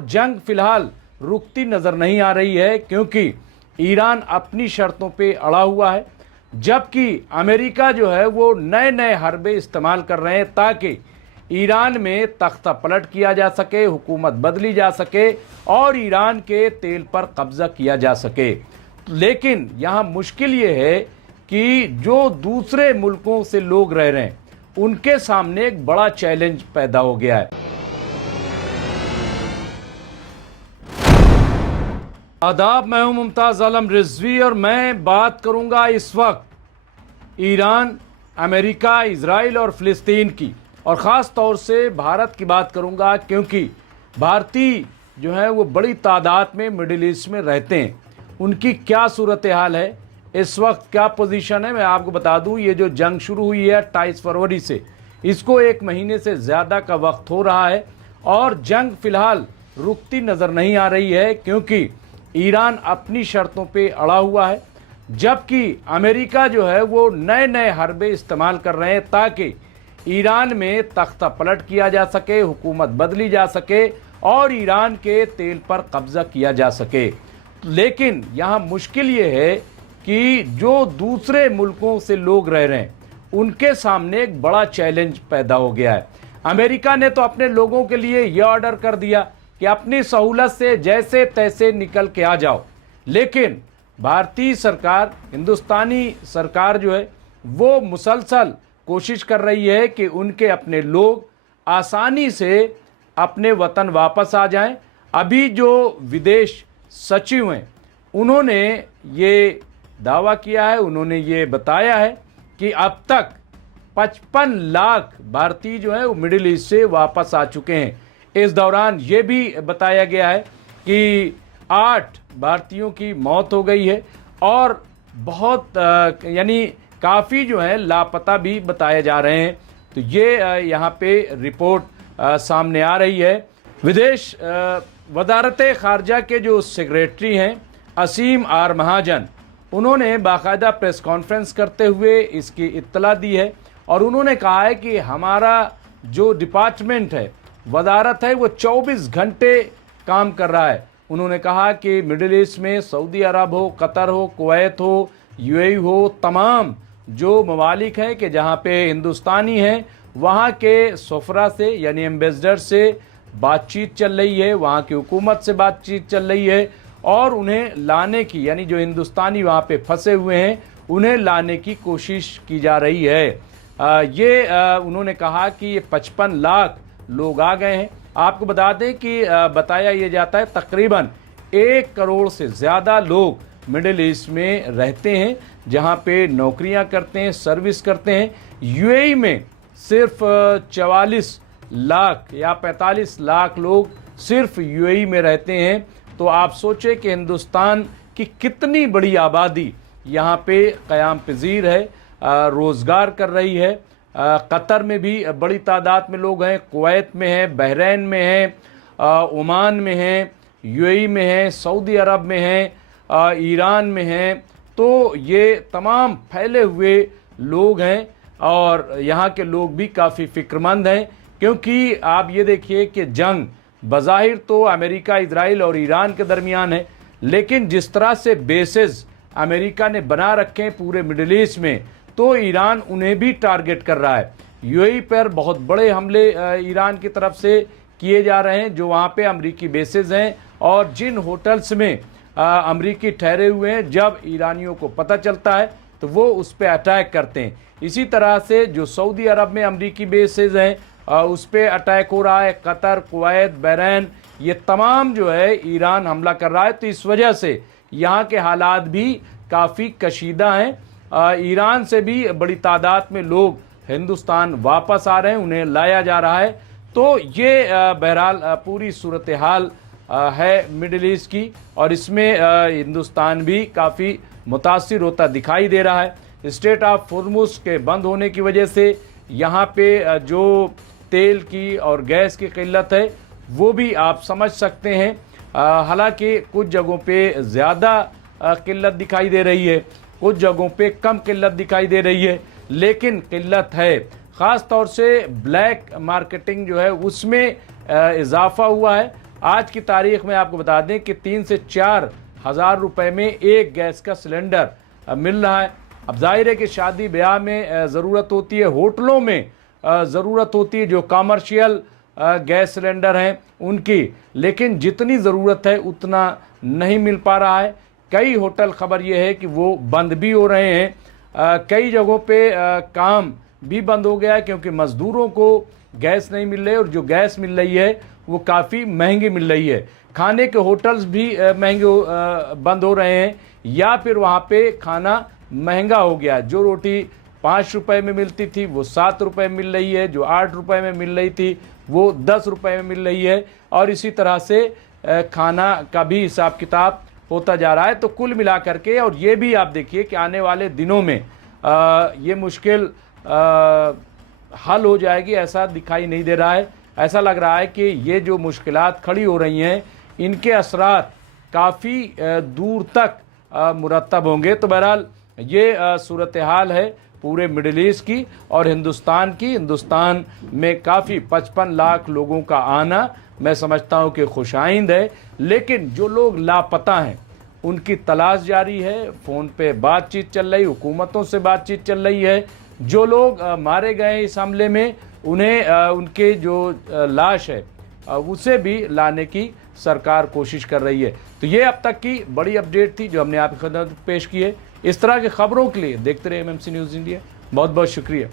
जंग फिलहाल रुकती नजर नहीं आ रही है, क्योंकि ईरान अपनी शर्तों पे अड़ा हुआ है, जबकि अमेरिका जो है वो नए नए हरबे इस्तेमाल कर रहे हैं ताकि ईरान में तख्ता पलट किया जा सके, हुकूमत बदली जा सके और ईरान के तेल पर कब्जा किया जा सके। लेकिन यहाँ मुश्किल ये है कि जो दूसरे मुल्कों से लोग रह रहे हैं उनके सामने एक बड़ा चैलेंज पैदा हो गया है। आदाब, मैं हूं मुमताज आलम रिजवी और मैं बात करूंगा इस वक्त ईरान, अमेरिका, इजराइल और फिलिस्तीन की, और ख़ास तौर से भारत की बात करूंगा, क्योंकि भारतीय जो है वो बड़ी तादाद में मिडिल ईस्ट में रहते हैं। उनकी क्या सूरत हाल है, इस वक्त क्या पोजीशन है, मैं आपको बता दूं। ये जो जंग शुरू हुई है 28 फरवरी से, इसको 1 महीने से ज़्यादा का वक्त हो रहा है और जंग फिलहाल रुकती नज़र नहीं आ रही है, क्योंकि ईरान अपनी शर्तों पे अड़ा हुआ है, जबकि अमेरिका जो है वो नए नए हरबे इस्तेमाल कर रहे हैं ताकि ईरान में तख्ता पलट किया जा सके, हुकूमत बदली जा सके और ईरान के तेल पर कब्जा किया जा सके। लेकिन यहाँ मुश्किल ये है कि जो दूसरे मुल्कों से लोग रह रहे हैं उनके सामने एक बड़ा चैलेंज पैदा हो गया है। अमेरिका ने तो अपने लोगों के लिए यह ऑर्डर कर दिया कि अपनी सहूलत से जैसे तैसे निकल के आ जाओ, लेकिन भारतीय सरकार, हिंदुस्तानी सरकार जो है वो मुसलसल कोशिश कर रही है कि उनके अपने लोग आसानी से अपने वतन वापस आ जाएं। अभी जो विदेश सचिव हैं उन्होंने ये दावा किया है, उन्होंने ये बताया है कि अब तक 55 लाख भारतीय जो है वो मिडिल ईस्ट से वापस आ चुके हैं। इस दौरान ये भी बताया गया है कि 8 भारतीयों की मौत हो गई है और बहुत यानी काफ़ी जो है लापता भी बताए जा रहे हैं। तो ये यहाँ पे रिपोर्ट सामने आ रही है। विदेश वजारत ख़ारजा के जो सेक्रेटरी हैं असीम आर महाजन, उन्होंने बाकायदा प्रेस कॉन्फ्रेंस करते हुए इसकी इत्तला दी है और उन्होंने कहा है कि हमारा जो डिपार्टमेंट है, वजारत है, वो 24 घंटे काम कर रहा है। उन्होंने कहा कि मिडिल ईस्ट में सऊदी अरब हो, कतर हो, कुवैत हो, यूएई हो, तमाम जो ममालिक हैं कि जहाँ पे हिंदुस्तानी हैं, वहाँ के सफरा से यानी एम्बेसडर से बातचीत चल रही है, वहाँ की हुकूमत से बातचीत चल रही है और उन्हें लाने की, यानी जो हिंदुस्तानी वहाँ पे फंसे हुए हैं उन्हें लाने की कोशिश की जा रही है। उन्होंने कहा कि ये 55 लाख लोग आ गए हैं। आपको बता दें कि बताया ये जाता है तकरीबन 1 करोड़ से ज़्यादा लोग मिडिल ईस्ट में रहते हैं, जहाँ पे नौकरियाँ करते हैं, सर्विस करते हैं। यूएई में सिर्फ 44 लाख या 45 लाख लोग सिर्फ यूएई में रहते हैं। तो आप सोचें कि हिंदुस्तान की कितनी बड़ी आबादी यहाँ पे क़याम पज़ीर है, रोज़गार कर रही है। कतर में भी बड़ी तादाद में लोग हैं, कुवैत में हैं, बहरीन में हैं, ओमान में हैं, यूएई में हैं, सऊदी अरब में हैं, ईरान में हैं। तो ये तमाम फैले हुए लोग हैं और यहाँ के लोग भी काफ़ी फ़िक्रमंद हैं, क्योंकि आप ये देखिए कि जंग बज़ाहिर तो अमेरिका, इजराइल और ईरान के दरमियान है, लेकिन जिस तरह से बेसेस अमेरिका ने बना रखे हैं पूरे मिडिल ईस्ट में, तो ईरान उन्हें भी टारगेट कर रहा है। यूएई पर बहुत बड़े हमले ईरान की तरफ से किए जा रहे हैं, जो वहाँ पे अमरीकी बेसेस हैं और जिन होटल्स में अमरीकी ठहरे हुए हैं, जब ईरानियों को पता चलता है तो वो उस पर अटैक करते हैं। इसी तरह से जो सऊदी अरब में अमरीकी बेसेस हैं उस पर अटैक हो रहा है। कतर, कुवैत, बहरीन, ये तमाम जो है ईरान हमला कर रहा है। तो इस वजह से यहाँ के हालात भी काफ़ी कशीदा हैं। ईरान से भी बड़ी तादाद में लोग हिंदुस्तान वापस आ रहे हैं, उन्हें लाया जा रहा है। तो ये बहरहाल पूरी सूरत हाल है मिडिल ईस्ट की, और इसमें हिंदुस्तान भी काफ़ी मुतासिर होता दिखाई दे रहा है। स्ट्रेट ऑफ होर्मुज़ के बंद होने की वजह से यहाँ पे जो तेल की और गैस की किल्लत है वो भी आप समझ सकते हैं। हालांकि कुछ जगहों पे ज़्यादा किल्लत दिखाई दे रही है, कुछ जगहों पे कम किल्लत दिखाई दे रही है, लेकिन किल्लत है। ख़ास तौर से ब्लैक मार्केटिंग जो है उसमें इजाफा हुआ है। आज की तारीख में आपको बता दें कि 3 से 4 हज़ार रुपये में एक गैस का सिलेंडर मिल रहा है। अब जाहिर है कि शादी ब्याह में ज़रूरत होती है, होटलों में ज़रूरत होती है जो कमर्शियल गैस सिलेंडर हैं उनकी, लेकिन जितनी ज़रूरत है उतना नहीं मिल पा रहा है। कई होटल खबर ये है कि वो बंद भी हो रहे हैं। कई जगहों पे काम भी बंद हो गया है क्योंकि मज़दूरों को गैस नहीं मिल रही और जो गैस मिल रही है वो काफ़ी महंगी मिल रही है। खाने के होटल्स भी महंगे बंद हो रहे हैं या फिर वहाँ पे खाना महंगा हो गया। जो रोटी 5 रुपए में मिलती थी वो 7 रुपए में मिल रही है, जो 8 रुपए में मिल रही थी वो 10 रुपए में मिल रही है, और इसी तरह से खाना का भी हिसाब किताब होता जा रहा है। तो कुल मिलाकर के, और ये भी आप देखिए कि आने वाले दिनों में ये मुश्किल हल हो जाएगी ऐसा दिखाई नहीं दे रहा है। ऐसा लग रहा है कि ये जो मुश्किलात खड़ी हो रही हैं इनके असरात काफ़ी दूर तक मुरतब होंगे। तो बहरहाल ये सूरत हाल है पूरे मिडिल ईस्ट की और हिंदुस्तान की। हिंदुस्तान में काफ़ी 55 लाख लोगों का आना मैं समझता हूँ कि खुशाइंद है, लेकिन जो लोग लापता हैं उनकी तलाश जारी है। फ़ोन पे बातचीत चल रही, हुकूमतों से बातचीत चल रही है। जो लोग मारे गए इस हमले में उन्हें उनके जो लाश है उसे भी लाने की सरकार कोशिश कर रही है। तो ये अब तक की बड़ी अपडेट थी जो हमने आपकी खिदमत पेश की है। इस तरह की खबरों के लिए देखते रहिए एमएमसी न्यूज़ इंडिया। बहुत बहुत शुक्रिया।